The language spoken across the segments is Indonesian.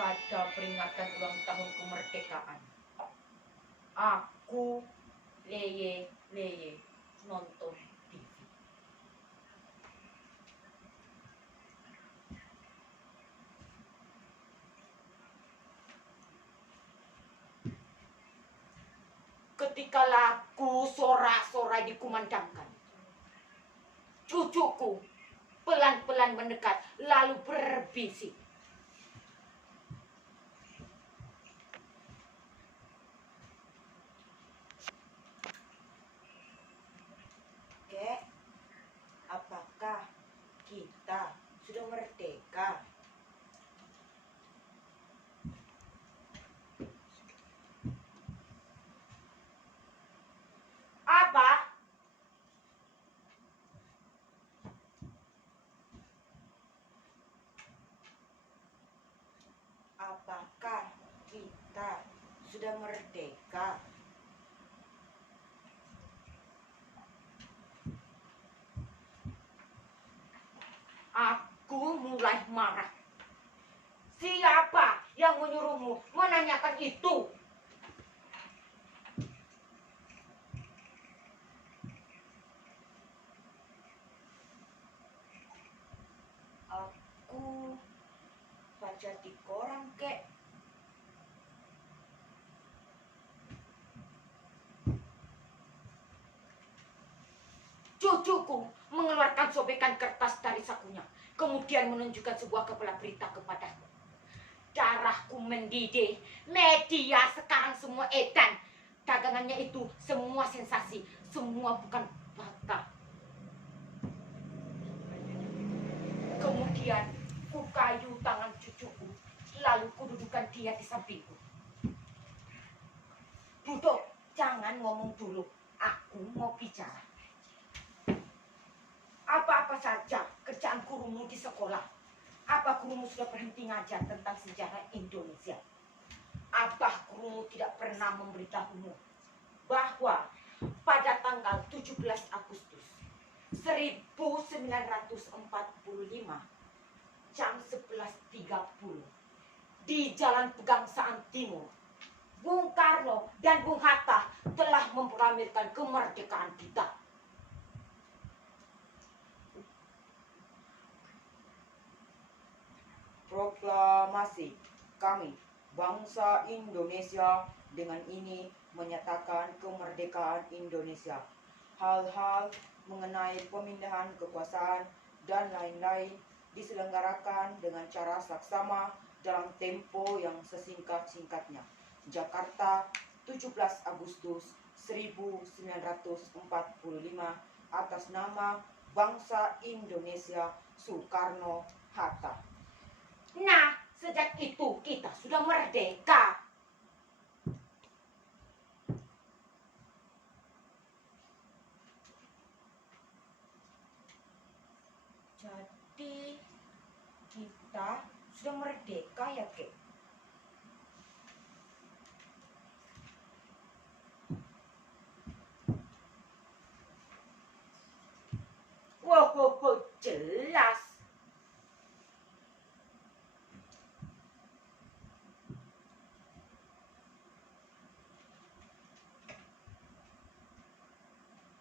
pada peringatan ulang tahun kemerdekaan, aku leye nonton TV. Ketika lagu sorak-sorai dikumandangkan, cucuku pelan-pelan mendekat lalu berbisik. Kek, apakah kita sudah merdeka? Apa? Apakah kita sudah merdeka? Aku mulai marah. Siapa yang menyuruhmu menanyakan itu? Aku baca di koran, Kek. Cucuku mengeluarkan sobekan kertas dari sakunya, kemudian menunjukkan sebuah kepala berita kepadaku. Darahku mendidih, media sekarang semua edan. Dagangannya itu semua sensasi, semua bukan fakta. Kemudian ku kayu tangan cucuku, lalu ku dudukkan dia di sampingku. Duduk, jangan ngomong dulu, aku mau bicara. Apa-apa saja kerjaan gurumu di sekolah? Apa gurumu sudah berhenti ngajar tentang sejarah Indonesia? Apa gurumu tidak pernah memberitahumu bahwa pada tanggal 17 Agustus 1945 jam 11.30 di Jalan Pegangsaan Timur, Bung Karno dan Bung Hatta telah memproklamirkan kemerdekaan kita. Proklamasi kami, bangsa Indonesia, dengan ini menyatakan kemerdekaan Indonesia. Hal-hal mengenai pemindahan kekuasaan dan lain-lain diselenggarakan dengan cara saksama dalam tempo yang sesingkat-singkatnya. Jakarta, 17 Agustus 1945 atas nama bangsa Indonesia, Soekarno-Hatta. Nah, sejak itu kita sudah merdeka. Jadi kita sudah merdeka ya, Kek? Wow, jelas.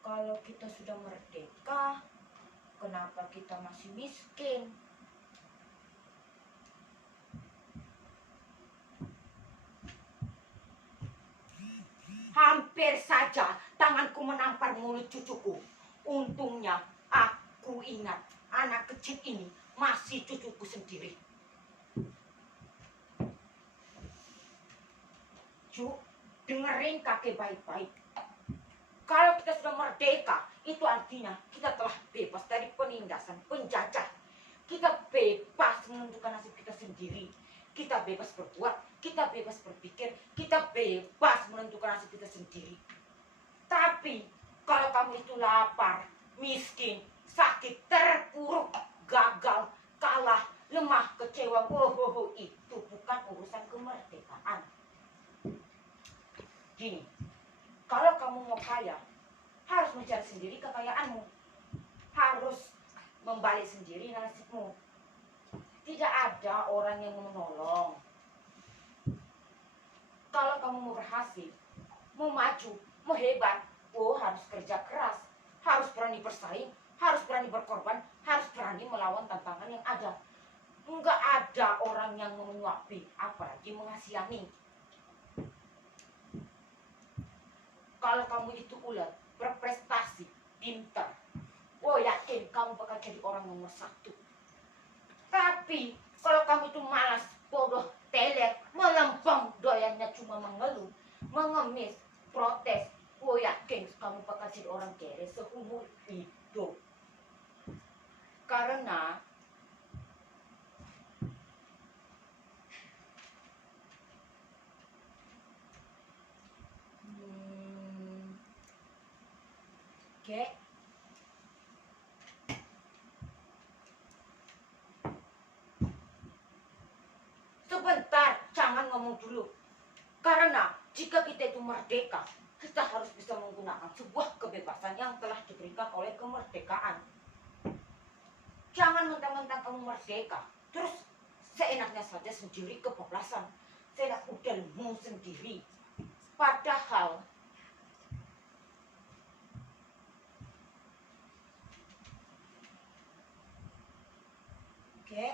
Kalau kita sudah merdeka, kenapa kita masih miskin? Hampir saja tanganku menampar mulut cucuku. Untungnya aku ingat anak kecil ini masih cucuku sendiri. Cuk, dengerin kakek baik-baik. Kalau kita sudah merdeka, itu artinya kita telah bebas dari penindasan penjajah. Kita bebas menentukan nasib kita sendiri. Kita bebas berbuat, kita bebas berpikir, kita bebas menentukan nasib kita sendiri. Tapi kalau kamu itu lapar, miskin, sakit, terpuruk, gagal, kalah, lemah, kecewa, itu bukan urusan kemerdekaan. Gini, kalau kamu mau kaya, harus mencari sendiri kekayaanmu. Harus membalik sendiri nasibmu. Tidak ada orang yang menolong. Kalau kamu mau berhasil, mau maju, mau hebat, oh harus kerja keras, harus berani bersaing, harus berani berkorban, harus berani melawan tantangan yang ada. Enggak ada orang yang menyuapi, apalagi mengasihani. Kalau kamu itu ulet, berprestasi, pintar, oh yakin kamu bakal jadi orang nomor 1. Tapi kalau kamu itu malas, bodoh, telek, melempem, doyannya cuma mengeluh, mengemis, protes, oh yakin kamu bakal jadi orang kere seumur hidup. Karena oke, sebentar, jangan ngomong dulu. Karena jika kita itu merdeka, kita harus bisa menggunakan sebuah kebebasan yang telah diberikan oleh kemerdekaan. Jangan mentang-mentang kamu merdeka, terus seenaknya saja sendiri kebablasan, seenak udelmu sendiri. Padahal oke,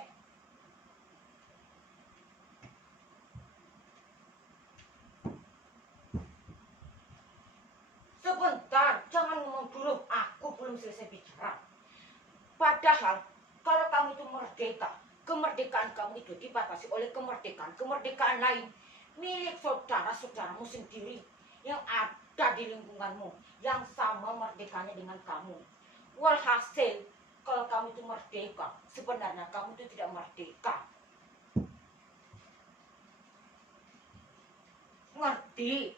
sebentar, jangan ngomong dulu, aku belum selesai bicara. Padahal kalau kamu itu merdeka, kemerdekaan kamu itu dibatasi oleh kemerdekaan lain milik saudara-saudaramu sendiri yang ada di lingkunganmu, yang sama merdekanya dengan kamu. Walhasil, kalau kamu itu merdeka, sebenarnya kamu itu tidak merdeka. Ngerti?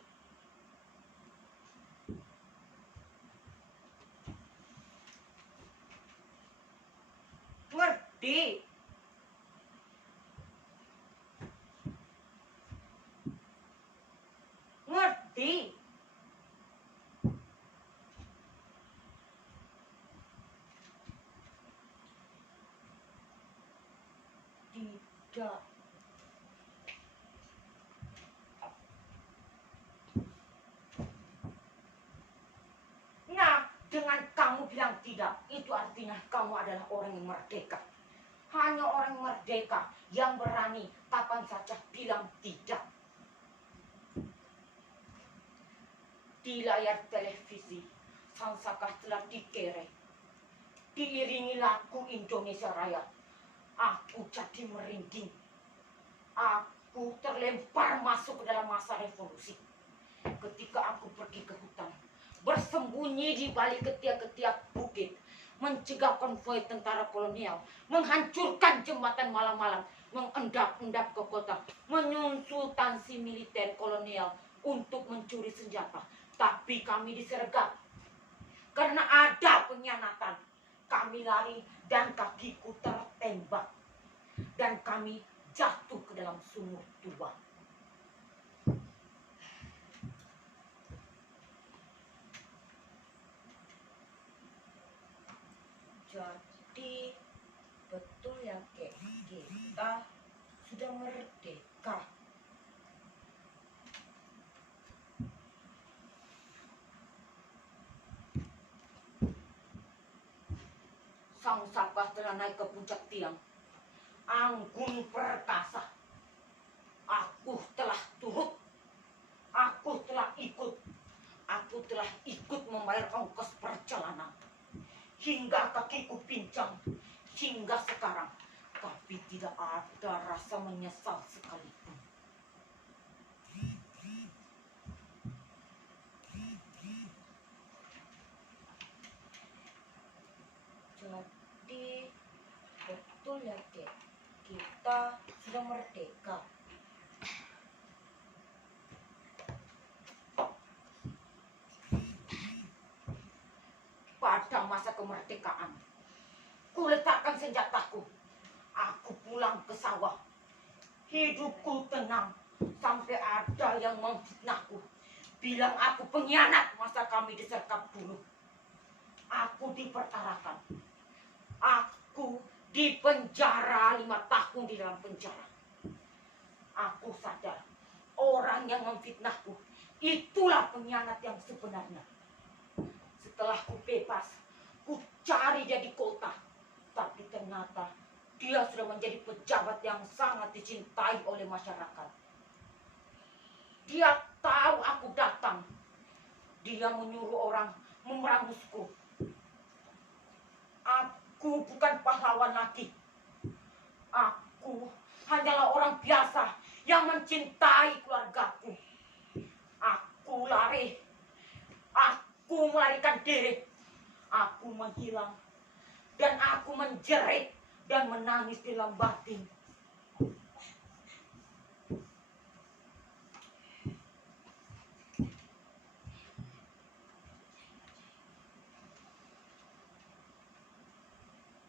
Ngerti? Ngerti? Tidak. Nah, dengan kamu bilang tidak, itu artinya kamu adalah orang yang merdeka. Hanya orang merdeka yang berani kapan saja bilang tidak. Di layar televisi, sang saka telah dikerek. Diiringi lagu Indonesia Raya, aku jadi merinding. Aku terlempar masuk ke dalam masa revolusi. Ketika aku pergi ke hutan, bersembunyi di balik ketiak-ketiak bukit, mencegah konvoi tentara kolonial, menghancurkan jembatan malam-malam, mengendap-endap ke kota, menyunsultansi militer kolonial untuk mencuri senjata. Tapi kami disergap karena ada pengkhianatan. Kami lari dan kakiku tertembak, dan kami jatuh ke dalam sumur tua. Jadi betul ya Kek, kita sudah merdeka. Sang Saka telah naik ke puncak tiang, anggun perkasa. Aku telah turut, aku telah ikut, aku telah ikut membayar ongkos perjalanan. Hingga kakiku pincang, hingga sekarang, tapi tidak ada rasa menyesal sekalipun. Jadi betul ya Kek, kita sudah merdeka. Pada masa kemerdekaan, kuletakkan senjataku, aku pulang ke sawah. Hidupku tenang sampai ada yang memfitnahku, bilang aku pengkhianat masa kami disergap dulu. Aku diperkarakan, aku dipenjara 5 tahun di dalam penjara. Aku sadar orang yang memfitnahku, itulah pengkhianat yang sebenarnya. Setelah ku bebas, ku cari dia di kota, tapi ternyata dia sudah menjadi pejabat yang sangat dicintai oleh masyarakat. Dia tahu aku datang. Dia menyuruh orang memerangusku. Aku bukan pahlawan lagi. Aku hanyalah orang biasa yang mencintai keluargaku. Aku lari. Aku melarikan diri. Aku menghilang. Dan aku menjerit dan menangis di dalam batin.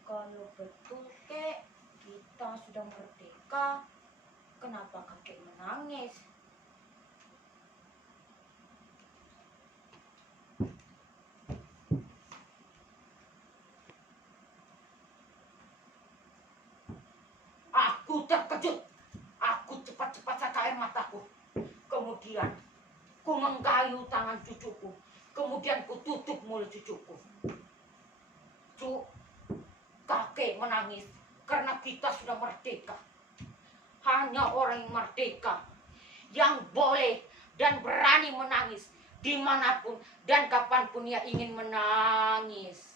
Kalau betul kek, kita sudah merdeka, kenapa kakek menangis? Aku terkejut. Aku cepat-cepat saca air mataku. Kemudian ku menggayuh tangan cucuku. Kemudian ku tutup mulut cucuku. Cuk, kakek menangis karena kita sudah merdeka. Hanya orang yang merdeka yang boleh dan berani menangis dimanapun dan kapanpun ia ingin menangis.